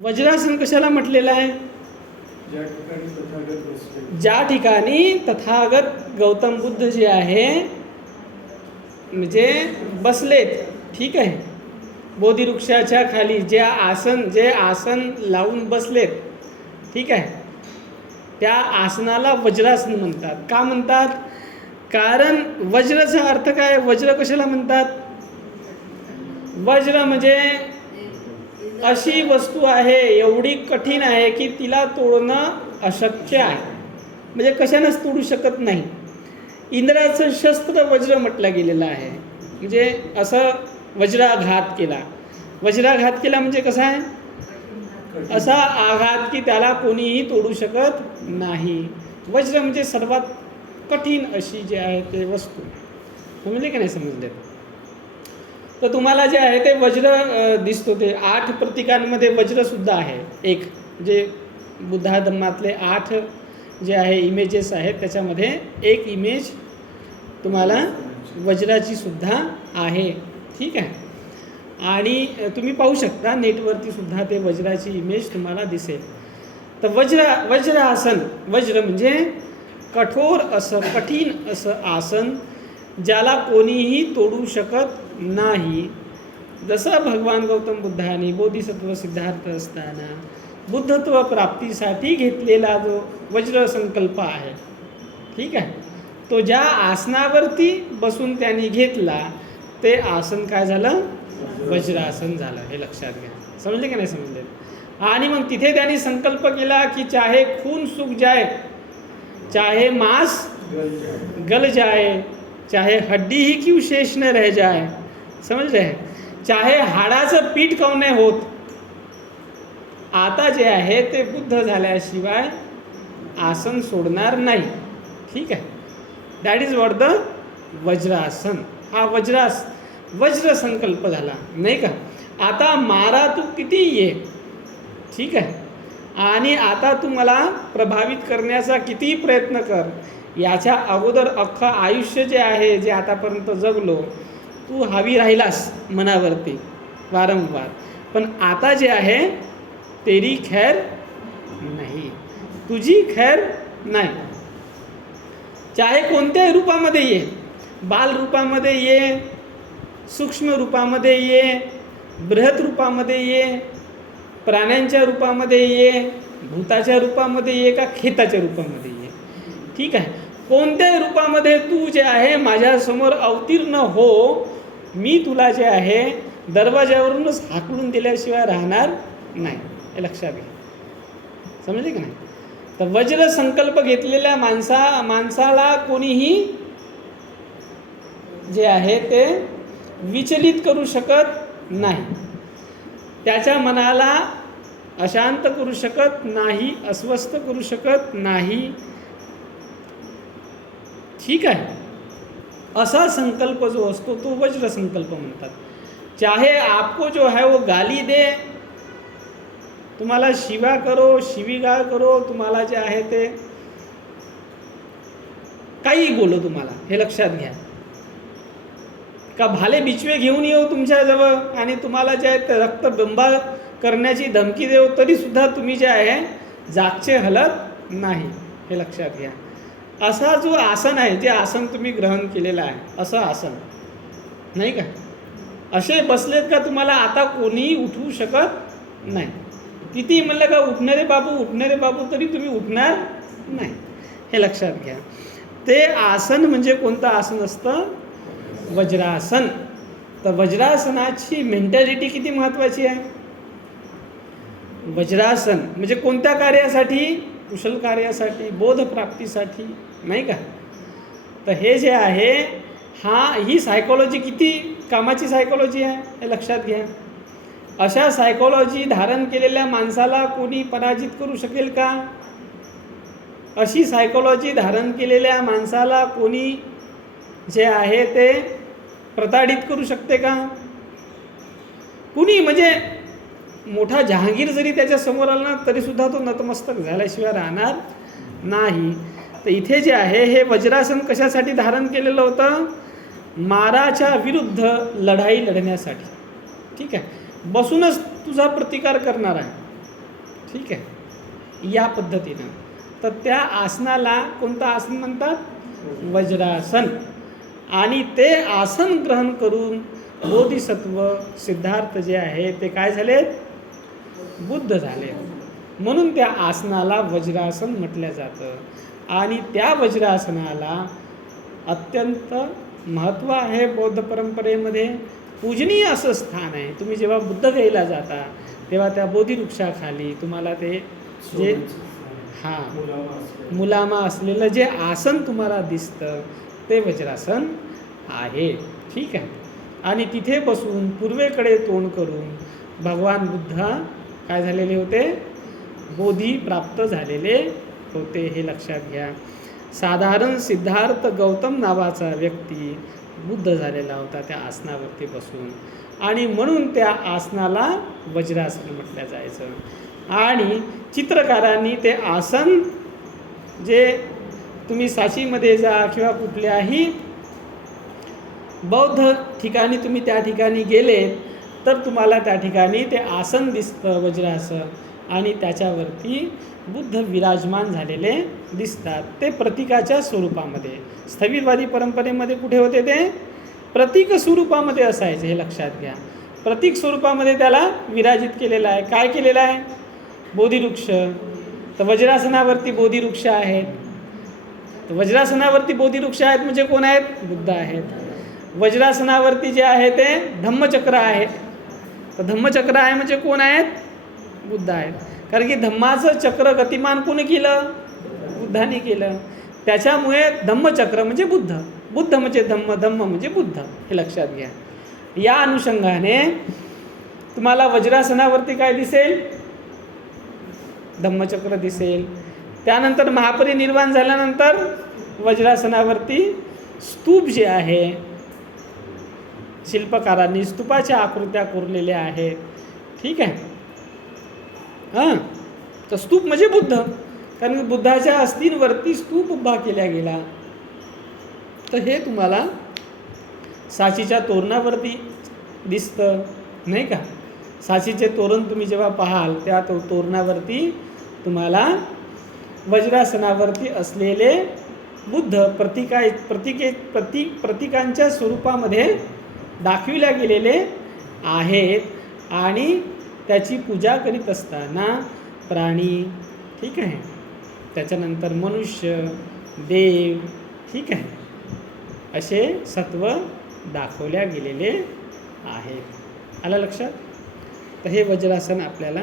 वज्रासन कशाला म्हटलेलं आहे? ज्या ठिकाणी तथागत गौतम बुद्ध जे आहे म्हणजे बसलेत ठीक आहे. बोधिवृक्षाच्या खाली जे आसन जे आसन लावून बसलेत ठीक आहे. त्या आसनाला वज्रासन म्हणतात. का म्हणतात? कारण वज्राचा अर्थ काय? वज्र कशाला म्हणतात? वज्र म्हणजे अशी वस्तू आहे एवढी कठीण आहे की तिला तोडणं अशक्य आहे. म्हणजे कशानंच तोडू शकत नाही. इंद्राचं शस्त्र वज्र म्हटलं गेलेलं आहे. म्हणजे असं वज्राघात केला. वज्राघात केला म्हणजे कसा आहे? असा आघात की त्याला कोणीही तोडू शकत नाही. वज्र म्हणजे सर्वात कठीण अशी जी आहे ते वस्तू. समजले का नाही समजले? तर तुम्हाला जे आहे ते वज्र दिसतो. ते आठ प्रतीकांमध्ये वज्रसुद्धा आहे. एक जे बुद्धा धम्मातले आठ जे आहे इमेजेस आहेत त्याच्यामध्ये एक इमेज तुम्हाला वज्राची सुद्धा आहे. ठीक आहे? आणि तुम्ही पाहू शकता नेटवरती सुद्धा ते वज्राची इमेज तुम्हाला दिसेल. तर वज्र वज्र आसन वज्र म्हणजे कठोर असं कठीण असं आसन ज्याला कोणीही तोडू शकत नाही. जसं भगवान गौतम बुद्धाने बोधिसत्व सिद्धार्थ असताना बुद्धत्व प्राप्तीसाठी घेतलेला जो वज्र संकल्प आहे ठीक आहे? तो ज्या आसनावरती बसून त्यांनी घेतला ते आसन काय झालं? वज्रासन झालं. हे लक्षात घ्या. समजले की नाही समजले? आणि मग तिथे त्यांनी संकल्प केला की चाहे खून सुख जाय चाहे मांस गल जाए चाहे हड्डी ही क्यों शेष न रह जाए समझ रहे हैं चाहे हाडाचं पीठ काऊन नाही होत आता जे आहे ते बुद्ध झाल्याशिवाय आसन सोडणार नाही. ठीक आहे? That is what the vajrasana. हा वज्रास वज्र संकल्प झाला नाही का? आता मारा तू किती ये? ठीक आहे? आणि आता तू मला प्रभावित करण्याचा कितीही प्रयत्न कर? याच्या अगोदर अख्खं आयुष्य जे आहे जे आतापर्यंत जगलो तू हवी राहिलास मनावरती वारंवार. पण आता जे आहे तेरी खैर नाही. तुझी खैर नाही. चाहे कोणत्याही रूपामध्ये ये बाल रूपामध्ये ये सूक्ष्म रूपामध्ये ये बृहत रूपामध्ये ये प्राण्यांच्या रूपामध्ये ये भूताच्या रूपामध्ये ये का खेताच्या रूपामध्ये ये? ठीक आहे. कोणत्याही रूपामध्ये तू जे आहे माझ्यासमोर अवतीर्ण हो मी तुला जे आहे दरवाज्यावरूनच हाकलून दिल्याशिवाय राहणार नाही. हे लक्षात घ्या समजले की नाही? तर वज्र संकल्प घेतलेल्या माणसा माणसाला कोणीही जे आहे ते विचलित करू शकत नाही. त्याच्या मनाला अशांत करू शकत नाही अस्वस्थ करू शकत नाही. ठीक आहे? असा संकल्प जो असतो तो वज्र संकल्प म्हणतात. चाहे आपको जो है वो गाली दे तुम्हाला शिवा करो शिवीगाळ करो तुम्हाला जे आहे ते काही बोलो तुम्हाला हे लक्षात घ्या. का भाले बिचवे घेऊन येऊ तुमच्याजवळ आणि तुम्हाला जे आहे ते रक्तबिंबा करण्याची धमकी देऊ तरीसुद्धा तुम्ही जे आहे जागचे हलत नाही हे लक्षात घ्या. असा जो आसन आहे जे आसन तुम्ही ग्रहण केलेलं आहे असं आसन. नाही का? असे बसलेत का तुम्हाला आता कोणीही उठवू शकत नाही. किती म्हणलं का उठणारे बाबू उठणारे बाबू तरी तुम्ही उठणार नाही. हे लक्षात घ्या. ते आसन म्हणजे कोणतं आसन असतं? वज्रासन. तर वज्रासनाची मेंटॅलिटी किती महत्त्वाची आहे? वज्रासन म्हणजे कोणत्या कार्यासाठी? कुशल कार्यासाठी बोधप्राप्तीसाठी नाही का? तर हे जे आहे हा ही सायकोलॉजी किती कामाची सायकोलॉजी आहे? हे लक्षात घ्या. अशा सायकोलॉजी धारण केलेल्या माणसाला कोणी पराजित करू शकेल का? अशी सायकोलॉजी धारण केलेल्या माणसाला कोणी जे आहे ते प्रताडित करू शकते का? कुणी म्हणजे मोठा जहांगीर जरी त्याच्यासमोर आला ना तरीसुद्धा तो नतमस्तक झाल्याशिवाय राहणार नाही. तर इथे जे आहे हे वज्रासन कशासाठी धारण केलेलं होतं? माराच्या विरुद्ध लढाई लढण्यासाठी. ठीक आहे? बसूनच तुझा प्रतिकार करणार आहे. ठीक आहे? या पद्धतीनं. तर त्या आसनाला कोणतं आसन म्हणतात? वज्रासन. आणि ते आसन ग्रहण करून बोधिसत्व सिद्धार्थ जे आहे ते काय झालेत? बुद्ध झाले. म्हणून त्या आसनाला वज्रासन म्हटलं जातं. आणि त्या वज्रासनाला अत्यंत महत्त्व आहे बौद्ध परंपरेमध्ये. पूजनीय असं स्थान आहे. तुम्ही जेव्हा बुद्धगयेला जाता तेव्हा त्या बोधिवृक्षाखाली तुम्हाला ते जे हां मुलामा मुलामा असलेलं जे आसन तुम्हाला दिसतं ते वज्रासन आहे. ठीक आहे? आणि तिथे बसून पूर्वेकडे तोंड करून भगवान बुद्ध काय झालेले होते? बोधी प्राप्त झालेले होते हे लक्षात घ्या. साधारण सिद्धार्थ गौतम नावाचा व्यक्ती बुद्ध झालेला होता त्या आसनावरती बसून. आणि म्हणून त्या आसनाला वज्रासन म्हटलं जायचं. आणि चित्रकारांनी ते आसन जे तुम्ही साशीमध्ये जा किंवा कुठल्याही बौद्ध ठिकाणी तुम्ही त्या ठिकाणी गेले तर तुम्हाला त्या ठिकाणी ते आसन दिसतं वज्रासन आणि त्याच्यावरती बुद्ध विराजमान झालेले दिसतात. ते प्रतीकाच्या स्वरूपामध्ये. स्थविरवादी परंपरेमध्ये कुठे होते ते? प्रतीक स्वरूपामध्ये असायचे हे लक्षात घ्या. प्रतीक स्वरूपामध्ये त्याला विराजित केलेलं आहे. काय केलेलं आहे? बोधिवृक्ष. तर वज्रासनावरती बोधिवृक्ष आहेत. तर वज्रासनावरती बोधिवृक्ष आहेत म्हणजे कोण आहेत? बुद्ध आहेत. वज्रासनावरती जे आहे ते धम्मचक्र आहे तर धम्मचक्र आहे म्हणजे कोण आहेत? बुद्ध आहेत. कारण की धम्माचं चक्र गतिमान कोणी केलं? बुद्धाने केलं. त्याच्यामुळे धम्मचक्र म्हणजे बुद्ध. बुद्ध म्हणजे धम्म धम्म म्हणजे बुद्ध. हे लक्षात घ्या. या अनुषंगाने तुम्हाला वज्रासनावरती काय दिसेल? धम्मचक्र दिसेल. त्यानंतर महापरिनिर्वाण झाल्यानंतर वज्रासनावरती स्तूप जे आहे शिल्पकारांनी स्तूपाच्या आकृत्या कोरलेल्या आहेत. ठीक आहे? हां? तर स्तूप म्हणजे बुद्ध. कारण बुद्धाच्या अस्थींवरती स्तूप उभा केला गेला. तर हे तुम्हाला साचीच्या तोरणावरती दिसतं. नाही का? साचीचे तोरण तुम्ही जेव्हा पाहाल त्या तो तोरणावरती तुम्हाला वज्रासनावरती असलेले बुद्ध प्रतिका प्रतिके प्रतीक प्रतिकांच्या स्वरूपामध्ये दाखविल्या गेलेले आहेत आणि त्याची पूजा करीत असताना प्राणी ठीक आहे? त्याच्यानंतर मनुष्य देव ठीक आहे? असे सत्व दाखवल्या गेलेले आहेत. आलं लक्षात? तर हे वज्रासन आपल्याला